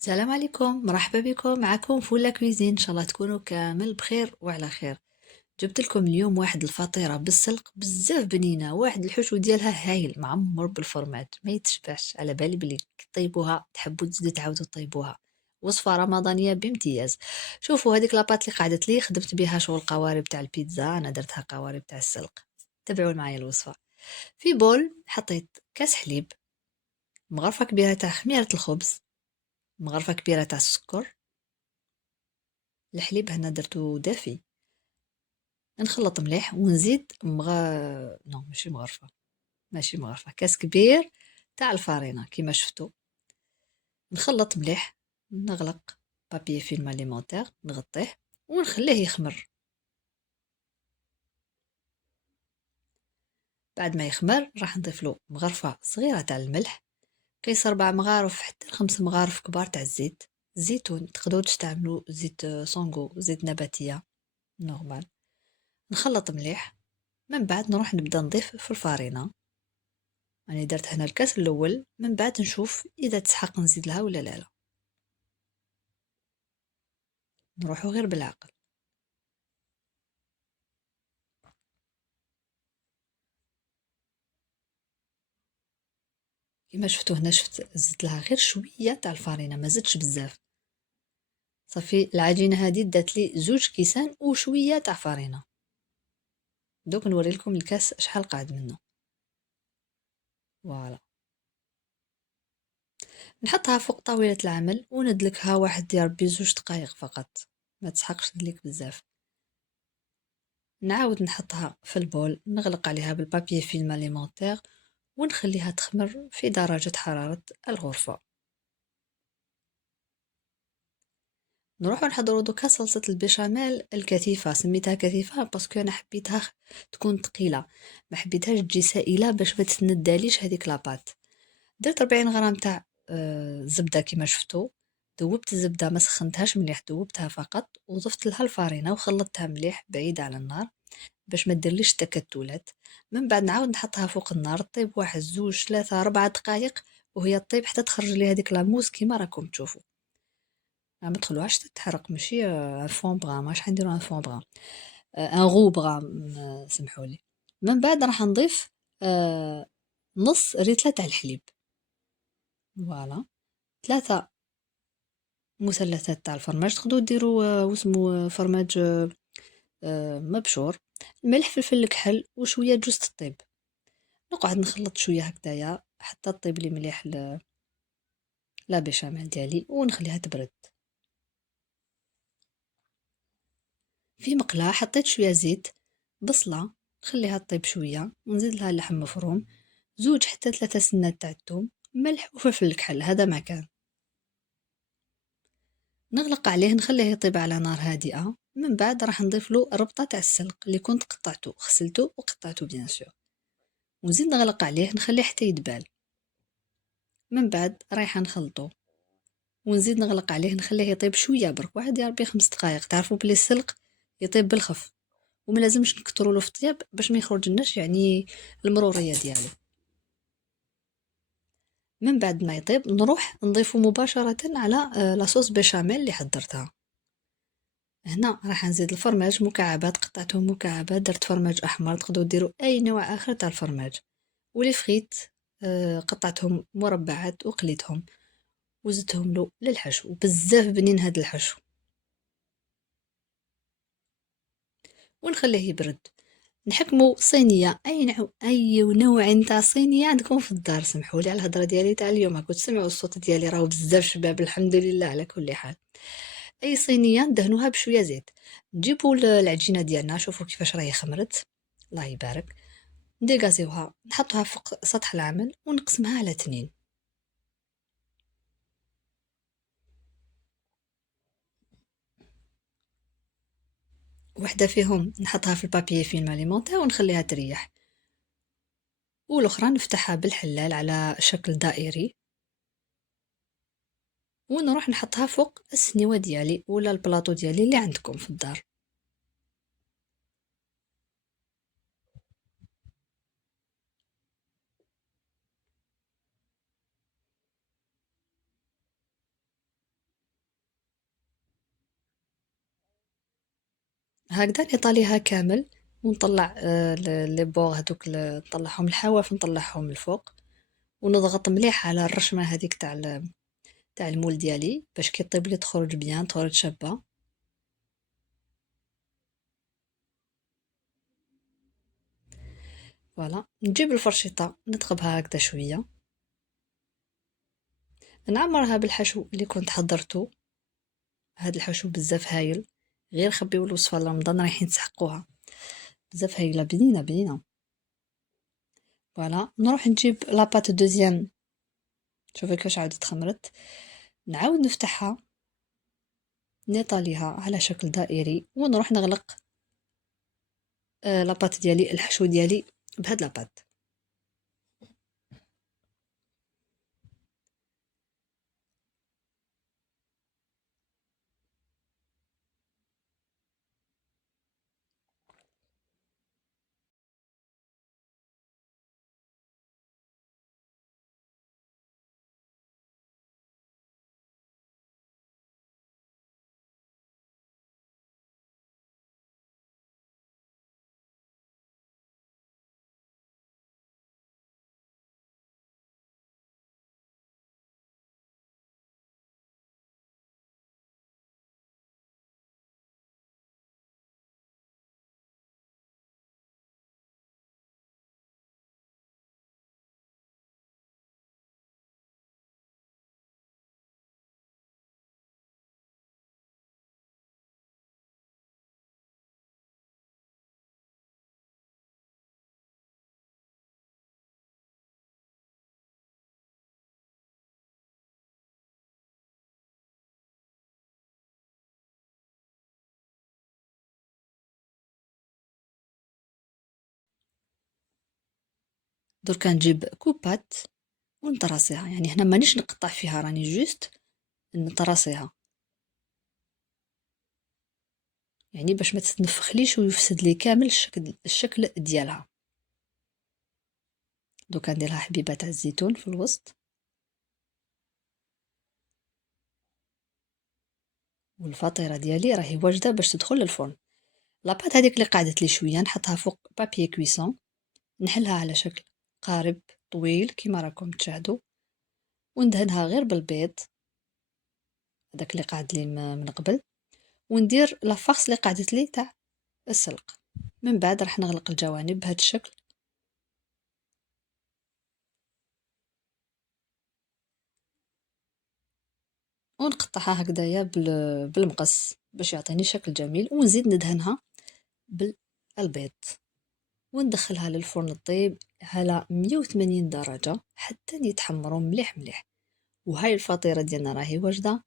السلام عليكم، مرحبا بكم معكم فولا كويزين. ان شاء الله تكونوا كامل بخير وعلى خير. جبت لكم اليوم واحد الفطيره بالسلق بزاف بنينه، واحد الحشو ديالها هايل معمر بالفرماج ما يتشبعش. على بالي بلي كي طيبوها تحبوا تزيدوا تعاودوا طيبوها. وصفه رمضانيه بامتياز. شوفوا هذيك لاباط اللي قعدت لي خدمت بها شغل قوارب تاع البيتزا، انا درتها قوارب تاع السلق. تبعوا معايا الوصفه. في بول حطيت كاس حليب، مغرفه كبيره تاع خميره الخبز، مغرفه كبيره تاع السكر. الحليب هنا درتو دافي. نخلط مليح ونزيد نو ماشي مغرفة، كاس كبير تاع الفارينة كيما شفتو. نخلط مليح، نغلق بابي فيلم اليمونتير، نغطيه ونخليه يخمر. بعد ما يخمر راح نضيفلو مغرفة صغيرة تاع الملح، قيس 4 مغارف حتى 5 مغارف كبار تاع الزيت. الزيتون تقدروا تستعملوا زيت صونغو، زيت نباتية نورمال. نخلط مليح، من بعد نبدا نضيف في الفارينة. راني درت هنا الكاس الاول، من بعد نشوف اذا تسحق نزيد لها ولا لا. نروحو غير بالعقل. كيما شفتو هنا، زدت لها غير شويه تاع الفارينه، ما زدتش بزاف. صافي العجينه هذه دات لي 2 كيسان وشويه تاع فارينه. دوك نوري لكم الكاس شحال قاعد منه. فوالا. نحطها فوق طاوله العمل وندلكها واحد يا ربي 2 دقائق فقط، ما تسحقش تدلك بزاف. نعاود نحطها في البول، نغلق عليها بالبابي فيلم اليمونتير ونخليها تخمر في درجة حرارة الغرفة. نروحو نحضرو دوكا صلصة البيشاميل الكثيفة. سميتها كثيفة باسكو انا حبيتها تكون ثقيلة، ما حبيتهاش تجي سائلة باش ما تنداليش هذيك لاباط. درت 40 غرام تاع زبدة كيما شفتو. ذوبت الزبدة، ما سخنتهاش مليح، ذوبتها فقط وضفت لها الفارينة وخلطتها مليح بعيد على النار باش ما ديرليش تكتلات. من بعد نعاود نحطها فوق النار طيب واحد 2 3 4 دقائق، وهي طيب حتى تخرج لي هذيك لاموس كيما راكم تشوفوا. ما تخلوهاش تتحرق، ماشي فون بغا، ماش حنديرو ان فون بغا، ان غو بغا، سمحوا لي. من بعد راح نضيف آه، نص ريتله تاع الحليب. فوالا. 3 مثلثات تاع الفرماج، تقدروا ديروا واسمو فرماج مبشور. ملح، فلفل الكحل وشويه جوز الطيب. نقعد نخلط شويه هكذايا حتى طيب لي مليح لا بيشاميل ديالي ونخليها تبرد. في مقلاة حطيت شويه زيت، بصله نخليها طيب شويه ونزيد لها لحم مفروم، 2 حتى 3 سنات تاع الثوم، ملح وفلفل الكحل، هذا ما كان. نغلق عليه نخليه يطيب على نار هادئه. من بعد راح نضيف له الربطه تاع السلق اللي كنت قطعته، غسلته وقطعته بيان سور، ونزيد نغلق عليه نخليه حتى يدبال. من بعد رايحه نخلطه ونزيد نغلق عليه نخليه يطيب شويه برك، واحد يا ربي 5 دقائق. تعرفوا بلي السلق يطيب بالخف وما لازمش نكثروا له في الطياب باش ما يخرجلناش يعني المروريه ديالو. من بعد ما يطيب نروح نضيفه مباشره على لاصوص بيشاميل اللي حضرتها. هنا راح نزيد الفرماج مكعبات، قطعته مكعبات، درت فرماج احمر، تقدروا ديروا اي نوع اخر تاع الفرماج. ولي فريت قطعتهم مربعات وقليتهم وزدتهم له للحشو. بزاف بنين هذا الحشو. ونخليه يبرد. نحكمو صينيه، اي نوع نتاع صينيه عندكم في الدار. سمحوا لي على الهضره ديالي تاع اليوم، كنت تسمعوا الصوت ديالي راهو بزاف شباب، الحمد لله على كل حال. اي صينيه ندهنوها بشويه زيت. نجيبوا العجينه ديالنا، شوفوا كيفاش راهي خمرت، الله يبارك. نديغازيوها نحطها فوق سطح العمل ونقسمها على 2. وحده فيهم نحطها في البابي فيلم اليمونتير ونخليها تريح، والاخرى نفتحها بالحلال على شكل دائري ونروح نحطها فوق السنيوه ديالي ولا البلاطو ديالي اللي عندكم في الدار. هكذا نطاليها كامل، ونطلع لي بوغ هذوك نطلعهم الحواف نطلعهم الفوق، ونضغط مليح على الرشمه هذيك تاع المول ديالي باش كي طيب لي تخرج بيان، تخرج شابه. فوالا نجيب الفرشيطه نتقبها هكذا شويه، نعمرها بالحشو اللي كنت حضرته. هاد الحشو بزاف هايل، غير خبيو الوصفه لرمضان رايحين تسحقوها، بزاف هايله بنينه بنينه. فوالا نروح نجيب لاباط دوزيام، شوفي كيفاش عاودت تخمرت، نعاود نفتحها نيطاليها على شكل دائري، ونروح نغلق لاباط ديالي، الحشو ديالي بهاد لاباط. دركا نجيب كوبات ونطراسيها، يعني هنا مانيش نقطع فيها، راني جوست نطراسيها، يعني باش ما تتنفخليش ويفسد لي كامل الشكل ديالها. دوكا نديرها حبيبه تاع الزيتون في الوسط، والفطيره ديالي راهي واجده باش تدخل للفرن. لاباط هذيك اللي قعدت لي شويه نحطها فوق بابي كويسون، نحلها على شكل قارب طويل كيما راكم تشاهدوا، وندهنها غير بالبيض هذاك اللي قعد لي من قبل، وندير لافارس اللي قعدت لي تاع السلق. من بعد راح نغلق الجوانب بهذا الشكل، ونقطعها هكذايا بالمقص باش يعطيني شكل جميل، ونزيد ندهنها بالبيض، وندخلها للفرن الطيب على 180 درجة حتى يتحمروا مليح مليح. وهاي الفطيرة ديالنا راهي واجدة،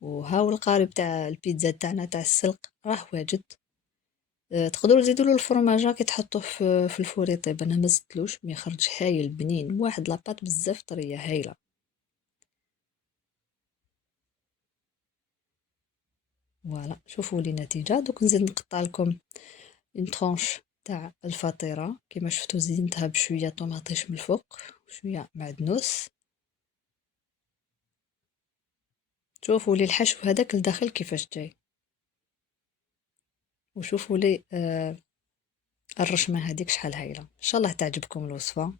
وهاو القالب تاع البيتزا تاعنا تاع السلق راه واجد. تقدروا تزيدوا له الفرماجه كي تحطوه في الفور يطيب، انا ما زدتلوش مي خرج هايل بنين، واحد لاباط بزاف طريه هايله. فوالا شوفوا لي النتيجه. دوك نزيد نقطع لكم اون طرونش تاع الفطيره كيما شفتوا، زينتها بشويه طوماطيش من الفوق وشويه معدنوس. شوفوا لي الحشو هذاك لداخل كيفاش جاي، وشوفوا لي الرشمه هذيك شحال هايله. ان شاء الله تعجبكم الوصفه.